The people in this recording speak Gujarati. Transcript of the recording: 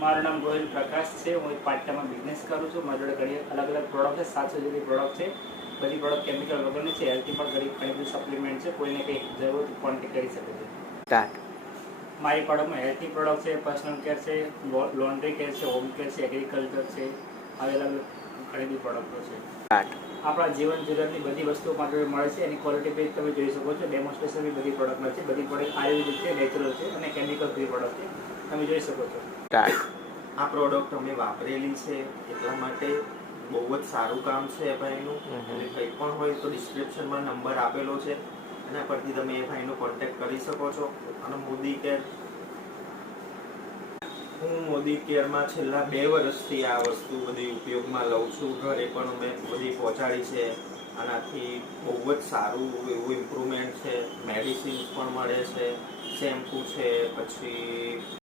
મારું નામ ગોહિલ પ્રકાશ છે. હું એક પાર્ટ ટાઈમમાં બિઝનેસ કરું છું. મારી જોડે ઘણી અલગ અલગ પ્રોડક્ટ છે. 700 જેટલી પ્રોડક્ટ છે. બધી પ્રોડક્ટ કેમિકલ વગરની છે. હેલ્થી પણ ઘણી બધી સપ્લિમેન્ટ છે. કોઈને કંઈ જરૂર કોન્ટેક્ટ કરી શકે છે. મારી પ્રોડક્ટમાં હેલ્થી પ્રોડક્ટ છે, પર્સનલ કેર છે, લોન્ડ્રી કેર છે, હોમ કેર છે, એગ્રીકલ્ચર છે. આવી અલગ અલગ ઘણી બધી પ્રોડક્ટો છે. આપણા જીવન જરૂરિયાતની બધી વસ્તુઓ માટે મળે છે. એની ક્વોલિટી પેજ તમે જોઈ શકો છો. ડેમોન્સ્ટ્રેશનની બધી પ્રોડક્ટ મળે છે. બધી પ્રોડક્ટ આયુર્વેદિક છે, નેચરલ છે અને કેમિકલ ફ્રી પ્રોડક્ટ છે. તમે જોઈ શકો છો. આ પ્રોડક્ટ અમે વાપરેલી છે, એટલા માટે બહુ જ સારું કામ છે એ ભાઈનું. અને કંઈ પણ હોય તો ડિસ્ક્રિપ્શનમાં નંબર આપેલો છે, એના પરથી તમે એ ભાઈનો કોન્ટેક્ટ કરી શકો છો. અને મોદી કેર, હું મોદી કેરમાં છેલ્લા 2 વર્ષથી આ વસ્તુ બધી ઉપયોગમાં લઉં છું. ઘરે પણ અમે બધી પહોંચાડી છે. આનાથી બહુ જ સારું એવું ઇમ્પ્રુવમેન્ટ છે. મેડિસિન્સ પણ મળે છે, શેમ્પૂ છે, પછી